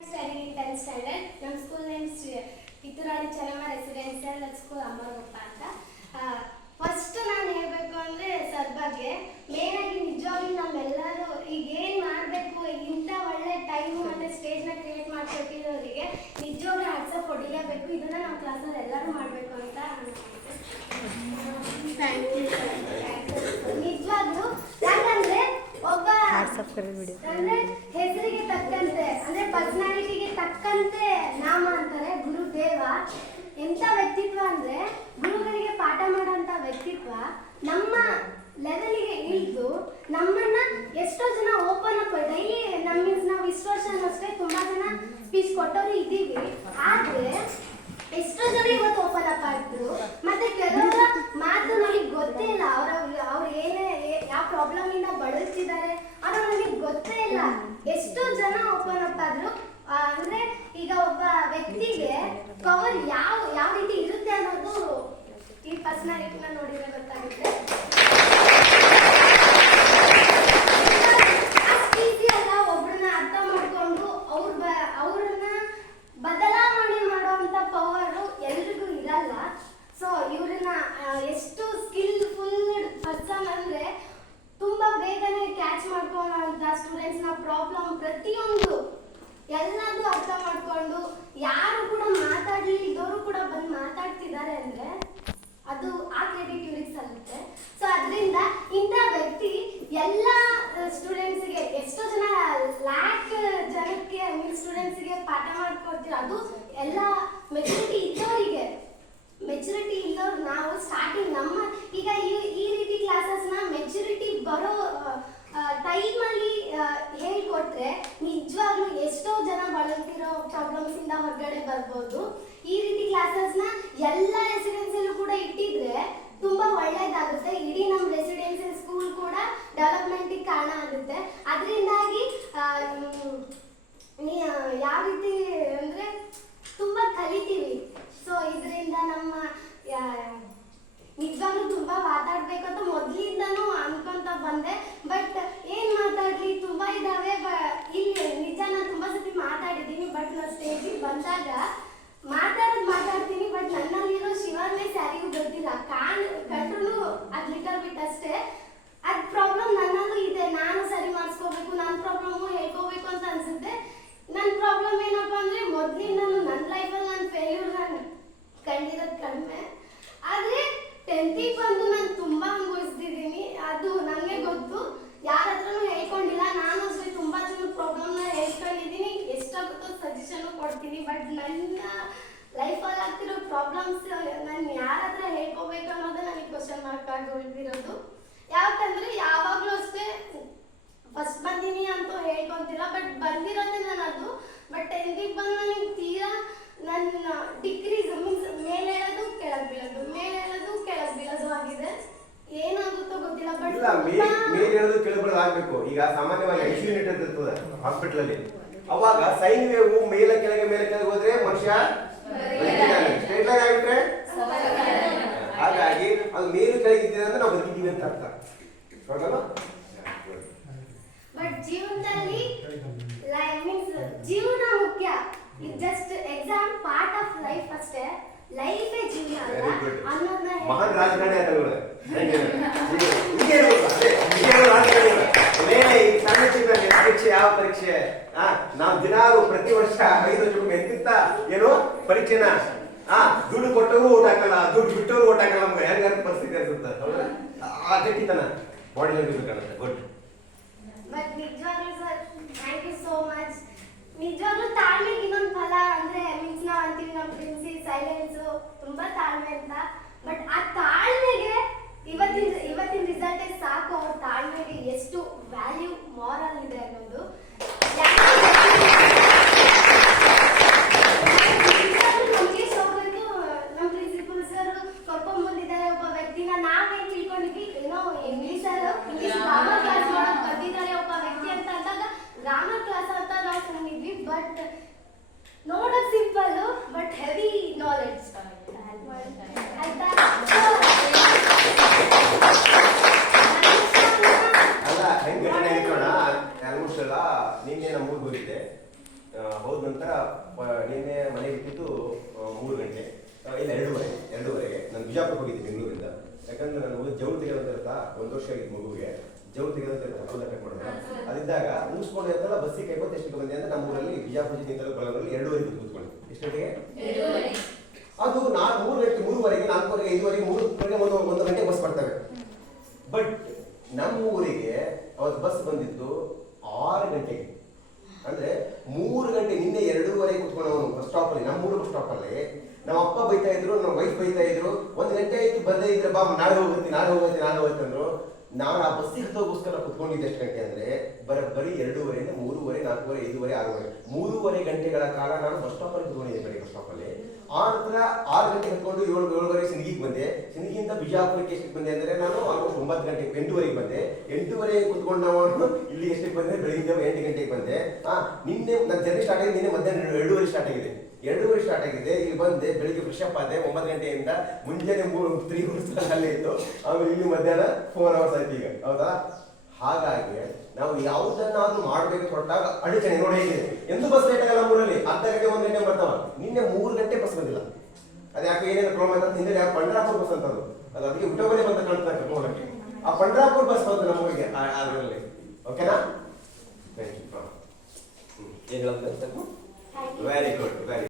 Studying in 10th standard. ನಮ್ಮ school name Kittur Rani Chennamma residential school Ammagoppa ಅಂತ. First ನಾನು ಹೇಳಬೇಕು ಅಂದರೆ ಸರ್ ಬಗ್ಗೆ ಮೇನಾಗಿ ನಿಜವಾಗ್ಲೂ ನಮ್ಮೆಲ್ಲರೂ ಈಗ ಏನು ಮಾಡಬೇಕು ಇಂಥ ಒಳ್ಳೆ ಟೈಮು ಮತ್ತು ಸ್ಟೇಜ್ನ ಕ್ರಿಯೇಟ್ ಮಾಡಿಕೊಟ್ಟಿರೋರಿಗೆ ನಿಜವಾಗ್ಲೂ ಹ್ಯಾಟ್ಸಪ್ ಹೊಡಿಲೇಬೇಕು. ಇದನ್ನು ನಮ್ಮ ಕ್ಲಾಸಲ್ಲಿ ಎಲ್ಲರೂ ಮಾಡಬೇಕು ಅಂತ ನಿಜವಾಗ್ಲೂ. ಯಾಕಂದರೆ ಒಬ್ಬ ಅಂದ್ರೆ ಹೆಸರಿಗೆ ತಕ್ಕಂತೆ ಅಂದ್ರೆ ಪರ್ಸನಾಲಿಟಿಗೆ ತಕ್ಕಂತೆ ನಾಮ ಅಂತಾರೆ ಗುರುದೇವ. ಎಂತ ವ್ಯಕ್ತಿತ್ವ ಅಂದ್ರೆ ಗುರುಗಳಿಗೆ ಪಾಠ ಮಾಡೋಂಥ ವ್ಯಕ್ತಿತ್ವ ನಮ್ಮ ಲೆವೆಲ್ಗೆ ಇಳಿದು ನಮ್ಮನ್ನ ಎಷ್ಟೋ ಜನ ಓಪನ್ ಅಪ್ ಡೈಲಿ ನಾವು ಇಷ್ಟು ವರ್ಷ ಅಷ್ಟೇ ತುಂಬಾ ಜನ ಸ್ಪೀಚ್ ಕೊಟ್ಟವರು ಇದ್ದೀವಿ. ಆದ್ರೆ ಎಷ್ಟೋ ಜನ ಇವತ್ತು ಓಪನ್ ಅಪ್ ಆಗಿದ್ರು. ಮತ್ತೆ ಕೆಲವರ ಮಾತು ನಮಗೆ ಗೊತ್ತೇ ಇಲ್ಲ. ಅವ್ರು ಏನೇ ಯಾವ ಪ್ರಾಬ್ಲಮ್ ಇಂದ ಬಳಲ್ತಿದ್ದಾರೆ ಅದು ನಮಗೆ ಗೊತ್ತೇ ಇಲ್ಲ. ಎಷ್ಟೋ ಜನ ಓಪನ್ ಅಪ್ ಆದ್ರು. ಅಂದ್ರೆ ಈಗ ಒಬ್ಬ ವ್ಯಕ್ತಿಗೆ ಕವರ್ ಯಾವ ರೀತಿ ಇರುತ್ತೆ ಅನ್ನೋದು ಈ ಪರ್ಸನಾಲಿಟಿನ ನೋಡಿದ್ರೆ ಗೊತ್ತಾಗುತ್ತೆ. ಅಷ್ಟು ಈಸಿ ಅಲ್ಲ ಒಬ್ರನ್ನ ಅರ್ಥ ಮಾಡ್ಕೊಂಡು ಅವ್ರನ್ನ ಬದಲಾವಣೆ ಮಾಡುವಂತ ಪವರು ಎಲ್ರಿಗೂ ಇರಲ್ಲ. ಸೊ ಇವ್ರನ್ನ ಎಷ್ಟು ಸ್ಕಿಲ್ಫುಲ್ ಪರ್ಸನ್ ಅಂದ್ರೆ ತುಂಬಾ ಬೇಗನೆ ಕ್ಯಾಚ್ ಮಾಡ್ಕೊಳ್ಳೋಂಥ ಸ್ಟೂಡೆಂಟ್ಸ್ನ ಪ್ರಾಬ್ಲಮ್ ಪ್ರತಿಯೊಂದು ಎಲ್ಲದೂ ಅರ್ಥ ಮಾಡ್ಕೊಂಡು ಯಾರು ಕೂಡ ಮಾತಾಡ್ಲಿದ್ದವರು ಕೂಡ ಬಂದು ಮಾತಾಡ್ತಿದ್ದಾರೆ ಅಂದ್ರೆ ಅದು ಆ ಕ್ರೆಡಿಟ್ ಇವ್ರಿಗೆ ಸಲ್ಲುತ್ತೆ. ಸೊ ಅದರಿಂದ ಇಂಥ ವ್ಯಕ್ತಿ ಎಲ್ಲ ಸ್ಟೂಡೆಂಟ್ಸ್ಗೆ ಎಷ್ಟೋ ಜನ ಲ್ಯಾಕ್ ಜನಕ್ಕೆ ಸ್ಟೂಡೆಂಟ್ಸ್ಗೆ ಪಾಠ ಮಾಡ್ಕೊಡ್ತೀವಿ. ಅದು ಎಲ್ಲ ಮೆಚುರಿಟಿ ಇದ್ದವರಿಗೆ. ಮೆಚುರಿಟಿ ಇಲ್ಲವ್ರು ನಾವು ಸ್ಟಾರ್ಟಿಂಗ್ ನಮ್ಮ ಈಗ ಈ ರೀತಿ ಕ್ಲಾಸಸ್ನ ಮೆಚುರಿಟಿ ಬರೋ ಟೈಮಲ್ಲಿ ಹೇಳ್ಕೊಟ್ರೆ ನಿಜವಾಗ್ಲೂ ಎಷ್ಟೋ ಜನ ಬಳಲ್ತಿರೋ ಪ್ರಾಬ್ಲಮ್ಸ್ ಇಂದ ಹೊರಗಡೆ ಬರ್ಬೋದು. ಈ ರೀತಿ ಕ್ಲಾಸಸ್ನ ಎಲ್ಲ ರೆಸಿಡೆನ್ಸಿಯಲ್ಲೂ ಕೂಡ ಇಟ್ಟಿದ್ರೆ ತುಂಬಾ ಒಳ್ಳೇದಾಗುತ್ತೆ. ಇಡೀ ನಮ್ಮ ರೆಸಿಡೆನ್ಸಿಯಲ್ ಸ್ಕೂಲ್ ಕೂಡ ಡೆವಲಪ್ಮೆಂಟಿಗೆ ಕಾರಣ ಆಗುತ್ತೆ. ಅದರಿಂದಾಗಿ ಯಾವ ರೀತಿ ಅಂದ್ರೆ ತುಂಬಾ ಕಲಿತೀವಿ. ಸೊ ಇದರಿಂದ ನಮ್ಮ ನಿಜವಾಗ್ಲೂ ತುಂಬಾ ಮಾತಾಡ್ಬೇಕಂತ ಮೊದಲಿಂದನೂ ಅನ್ಕೊಂತ ಬಂದೆ. ಬಟ್ ಏನ್ ಮಾತಾಡ್ಲಿ ತುಂಬಾ ಇದಾವೆ. ಇಲ್ಲಿ ನಿಜ ನಾನು ತುಂಬಾ ಸತಿ ಮಾತಾಡಿದ್ದೀನಿ. ಬಟ್ ನಾನು ಸ್ಟೇಜಿಗೆ ಬಂದಾಗ ಮಾತಾಡ್ತೀನಿ. ಬಟ್ ನನ್ನಲ್ಲಿರೋ ಶಿವರ್ನೆಸ್ ಯಾರಿಗೂ ಗೊತ್ತಿಲ್ಲ. ಕಂಡ್ರು ಅದ್ ಲಿಟಲ್ ಬಿಟ್ ಅಷ್ಟೇ. ಅದ್ ಪ್ರಾಬ್ಲಮ್ ನನ್ನಲ್ಲೂ ಇದೆ. ನಾನು ಸರಿ ಮಾಡಿಸ್ಕೋಬೇಕು, ನನ್ನ ಪ್ರಾಬ್ಲಮ್ಮು ಹೇಳ್ಕೋಬೇಕು ಅಂತ ಅನ್ಸುತ್ತೆ. ನನ್ನ ಪ್ರಾಬ್ಲಮ್ ಏನಪ್ಪ ಅಂದ್ರೆ ಮೊದಲಿಂದನೂ ನನ್ನ ಲೈಫಲ್ಲಿ ನನ್ನ ಫೇಲ್ಯೂರ್ ನಾನು ಕಂಡಿರೋದು ಕಡಿಮೆ. ಆದರೆ 10th ಬಂದು ನಾನು ತುಂಬ ಅನುಭವಿಸ್ತಿದ್ದೀನಿ. ಅದು ನನಗೆ ಗೊತ್ತು. ಯಾರ ಹತ್ರನೂ ಹೇಳ್ಕೊಂಡಿಲ್ಲ. ನಾನು ಅಷ್ಟೇ ತುಂಬ ಜನ ಪ್ರಾಬ್ಲಮ್ನ ಹೇಳ್ಕೊಂಡಿದ್ದೀನಿ. ಎಷ್ಟಾಗುತ್ತೋ ಸಜೆಷನ್ನು ಕೊಡ್ತೀನಿ. ಬಟ್ ನನ್ನ ಲೈಫಲ್ಲಿ ಆಗ್ತಿರೋ ಪ್ರಾಬ್ಲಮ್ಸ್ ನಾನು ಯಾರ ಹತ್ರ ಹೇಳ್ಕೋಬೇಕು ಅನ್ನೋದೇ ನನಗೆ ಕ್ವಶನ್ ಮಾರ್ಕ್ ಆಗಿ ಉಳಿದಿರೋದು. ಯಾಕಂದರೆ ಯಾವಾಗಲೂ ಅಷ್ಟೇ ಫಸ್ಟ್ ಬಂದೀನಿ ಅಂತೂ ಹೇಳ್ಕೊತಿಲ್ಲ. ಬಟ್ ಬಂದಿರೋದೇ ನಾನು ಅದು. ಬಟ್ 10th ಬಂದು ನನಗೆ ತೀರಾ ನನ್ನ ಡಿಕ್ರೀಸ್ ಮೀನ್ಸ್ ಮೇಲೆ ಹೇಳೋದು ಕೆಳಗೆ ಬೀಳೋದು, ಮೇಲೆ ಹೇಳೋದು ಕೆಳಗೆ ಬೀಳೋದು ಆಗಿದೆ. ಏನಾಗುತ್ತೋ ಗೊತ್ತಿಲ್ಲ. ಬಟ್ ಮೇಲೆ ಹೇಳೋದು ಕೆಳಗೆ ಬೀಳೋದು ಆಗಬೇಕು. ಈಗ ಸಾಮಾನ್ಯವಾಗಿ ಐಸಿ ಯೂನಿಟ್ ಅಂತ ಇರ್ತದೆ ಹಾಸ್ಪಿಟಲ್ ಅಲ್ಲಿ. ಅವಾಗ ಸೈನ್ ವೇವ್ ಮೇಲೆ ಕೆಳಗೆ ಹೋದ್ರೆ ಮನುಷ್ಯ ಸ್ಟ್ರೈಟ್ ಲೈನ್ ಆಗಿಬಿಟ್ರೆ ಹಾಗಾಗಿ ಅದು ಮೇಲೆ ಕೆಳಗೆ ಇದ್ದಿದೆ ಅಂದ್ರೆ ನಾವು ಬದುಕಿದ್ದೀವಿ ಅಂತ ಅರ್ಥ. ಬಟ್ ಜೀವನದಲ್ಲಿ ಮೀನ್ಸ್ ಜೀವನ ಮುಖ್ಯ. Just exam part of life ಅಷ್ಟೇ. ಲೈಫೇ ಜೀವನ ಅಲ್ಲ ಅನ್ನೋದನ್ನ ಮಹಾನ್ ರಾಜಕಾರಣಿ ಆದವರು ಪರೀಕ್ಷೆ ಯಾವ ಪರೀಕ್ಷೆ ನಾವು ದಿನಾರು ಪ್ರತಿ ವರ್ಷ 5 ವರ್ಷಕ್ಕೊಮ್ಮೆ ಎಂತಿಂತ ಏನು ಪರೀಕ್ಷೆನ ದುಡ್ಡು ಕೊಟ್ಟವರು ಓಟ್ ಹಾಕಲ್ಲ, ದುಡ್ಡು ಬಿಟ್ಟವರು ಓಟ್ ಹಾಕಲ್ಲ. ನಮ್ಗೆ ಹೆಂಗಾರ ಪರಿಸ್ಥಿತಿ ಅನ್ಸುತ್ತೆ. ಆ ಗಟ್ಟಿತನ ಬಾಡಿ ಲ್ಯಾಂಗ್ವೇಜ್ ಕಾಣುತ್ತೆ. ಗುಡ್. ಬಟ್ ನಿಜವಾಗ್ಲೂ sir thank you so much. ನಿಜವಾಗ್ಲೂ ತಾಳ್ಮೆಗೆ ಇನ್ನೊಂದು ಫಲ ಅಂದ್ರೆ ಮೀನ್ಸ್ ನಾವು ಅಂತೀವಿ ನಮ್ಮ ಪ್ರಿನ್ಸಿ ಸೈಲೆನ್ಸು ತುಂಬಾ ತಾಳ್ಮೆ ಅಂತ. ಬಟ್ ಆ ತಾಳ್ಮೆಗೆ ಇವತ್ತಿನ ರಿಸಲ್ಟೇ ಸಾಕು. ಅವ್ರ ತಾಳ್ಮೆಗೆ ಎಷ್ಟು ವ್ಯಾಲ್ಯೂ ಮಾರಲ್ ಇದೆ ಅನ್ನೋದು. ನಮಗೆ ಶೋಭದ್ದು ನಮ್ಮ ಪ್ರಿನ್ಸಿಪಲ್ ಸರ್ ಕರ್ಕೊಂಡ್ ಬಂದಿದ್ದಾರೆ ಒಬ್ಬ ವ್ಯಕ್ತಿನ. ನಾವೇನ್ ತಿಳ್ಕೊಂಡಿದ್ವಿ ಏನೋ ಇಂಗ್ಲಿಷ್ ಗ್ರಾಮರ್ ಕ್ಲಾಸ್ ಮಾಡೋದು ಬಂದಿದ್ದಾರೆ ಒಬ್ಬ ವ್ಯಕ್ತಿ ಅಂತ ಅಂದಾಗ ಗ್ರಾಮರ್ ಕ್ಲಾಸ್ ಅಂತ ನಾವು ಕಂಡಿದ್ವಿ. ಬಟ್ ನೋಡೋಕ್ ಸಿಂಪಲ್ ಬಟ್ ಹೆವಿ ನಾಲೆಡ್ಜ್ ಆಯ್ತಾ. ಅಲ್ಲ ಹೆಂಗೆ ಆಲ್ಮೋಸ್ಟ್ ಅಲ್ಲ ನಿನ್ನೆ ನಮ್ಮ ಊರಿಗೆ ಹೋಗಿದ್ದೆ. ಹೋದ ನಂತರ ನಿನ್ನೆ ಮನೆ ಬಿಟ್ಟಿದ್ದು 3 ಗಂಟೆ ಇಲ್ಲ 2:30 ನಾನು ಬಿಜಾಪುರ ಹೋಗಿದ್ದೆ ಬೆಂಗಳೂರಿಂದ. ಯಾಕಂದ್ರೆ ನಾನು ಜೌಳು ತೆಗೆದಂತ ಇರುತ್ತಾ 1 ವರ್ಷ ಆಗಿತ್ತು ಮಗುವಿಗೆ, ಜೌಳು ತೆಗೆದಂತ ಇರುತ್ತೆ ಹೌದಾ ಕಟ್ ಮಾಡೋದು. ಅದಿದ್ದಾಗ ಮುಗಿಸ್ಕೊಂಡು ಇರ್ತಲ್ಲ ಬಸ್ಸಿಗೆ ಕೈಗೊತ್ತು ಎಷ್ಟಕ್ಕೆ ಬಂದೆ ಅಂದ್ರೆ ನಮ್ಮ ಊರಲ್ಲಿ ಬಿಜಾಪುರ ನಿಂತಲ್ಲಿ ಬರೋದ್ರಲ್ಲಿ 2:30 ಕೂತ್ಕೊಂಡು ಎಷ್ಟೊತ್ತಿಗೆ ಅದು 3 ಗಂಟೆ 3:30 4:30 5:30 3:30 1 ಗಂಟೆ ಬಸ್ ಬರ್ತವೆ. ಬಟ್ ನಮ್ಮ ಊರಿಗೆ ಅವತ್ತು ಬಸ್ ಬಂದಿದ್ದು 6 ಗಂಟೆಗೆ. ಅಂದ್ರೆ 3 ಗಂಟೆ ನಿನ್ನೆ 2:30 ಕುತ್ಕೊಂಡವನು ಬಸ್ ಸ್ಟಾಪ್ ಅಲ್ಲಿ, ನಮ್ಮ ಊರು ಬಸ್ ಸ್ಟಾಪ್ ಅಲ್ಲಿ. ನಮ್ಮ ಅಪ್ಪ ಬೈತಾ ಇದ್ರು, ನಮ್ಮ ವೈಫ್ ಬೈತಾ ಇದ್ರು, 1 ಗಂಟೆ ಆಯ್ತು ಬಂದೇ ಇದ್ರೆ ಬಾ ನಾಳೆ ಹೋಗುತ್ತೆ ಅಂದ್ರು. ನಾನು ಆ ಬಸ್ಸಿಗೆ ಹತ್ತೋಗೋಸ್ಕರ ಕುತ್ಕೊಂಡಿದ್ದೆ ಎಷ್ಟು ಗಂಟೆ ಅಂದ್ರೆ ಬರೀ 2:30 3:30 4:30 5:30 6:30 3:30 ಗಂಟೆಗಳ ಕಾಲ ನಾನು ಬಸ್ ಸ್ಟಾಪ್ ಅಲ್ಲಿ ಕುತ್ಕೊಂಡಿದ್ದೆ, ಬೆಳಿಗ್ಗೆ ಬಸ್ ಸ್ಟಾಪ್ ಅಲ್ಲಿ. ಆ ನಂತರ 6 ಗಂಟೆ ಹತ್ಕೊಂಡು 7:30 ಸಿಂದಗಿಗೆ ಬಂದೆ. ಸಿಂದಗಿಯಿಂದ ಬಿಜಾಪುರಕ್ಕೆ ಎಷ್ಟಕ್ಕೆ ಬಂದೆ ಅಂದ್ರೆ ನಾನು ಆಲ್ಮೋಸ್ಟ್ 9 ಗಂಟೆಗೆ 8:30 ಬಂದೆ. 8:30 ಕುತ್ಕೊಂಡವನು ಇಲ್ಲಿ ಎಷ್ಟಕ್ಕೆ ಬಂದೆ, ಬೆಳಿಗ್ಗೆ 8 ಗಂಟೆಗೆ ಬಂದೆ. ನಿನ್ನೆ ನನ್ನ ಜರ್ನಿ ಸ್ಟಾರ್ಟ್ ಆಗಿದೆ, ನಿನ್ನೆ ಮಧ್ಯಾಹ್ನ 2:30 ಸ್ಟಾರ್ಟ್ ಆಗಿದೆ. 2:30 ಸ್ಟಾರ್ಟ್ ಆಗಿದೆ. ಇಲ್ಲಿ ಬಂದೆ, ಬೆಳಿಗ್ಗೆ ಫ್ರೆಶ್ ಅಪ್ ಆದೆ 9 ಗಂಟೆಯಿಂದ. ಮುಂಜಾನೆ 3 ಅವರ್ಸ್ ಅಲ್ಲೇ ಇತ್ತು. ಆಮೇಲೆ ಇಲ್ಲಿ ಮಧ್ಯಾಹ್ನ 4 ಅವರ್ಸ್ ಆಯ್ತು ಈಗ, ಹೌದಾ? ಹಾಗಾಗಿ ನಾವು ಯಾವುದನ್ನಾದ್ರೂ ಮಾಡಬೇಕು ಹೊರಟಾಗ ಅಡಚಣೆ ನೋಡಿ ಹೇಗಿದೆ. ಎಂದು ಬಸ್ ಲೇಟ್ ಆಗಲ್ಲ ನಮ್ಮೂರಲ್ಲಿ, 10 ಗಂಟೆ 1 ಗಂಟೆ ಬರ್ತಾವ. ನಿನ್ನೆ 3 ಗಂಟೆ ಬಸ್ ಬಂದಿಲ್ಲ. ಅದು ಯಾಕೆ ಏನೇನು ಪ್ರಾಬ್ಲಮ್ ಅಂತ ಹಿಂದೆ ಯಾಕೆ ಪಂಡ್ರಾಪುರ ಬಸ್ ಅಂತದ್ದು ಅದು ಅದಕ್ಕೆ ಉಟೋಬನೆ ಬಂದ ಕಾಣ್ತದೆ ನೋಡಕ್ಕೆ. ಆ ಪಂಡ್ರಾಪುರ ಬಸ್ ಬಂತು ನಮ್ಮೂರಿಗೆ ಅದರಲ್ಲಿ. ಓಕೆನಾ? Thank you. ಏನು ಹೇಳೋದು? Very good, very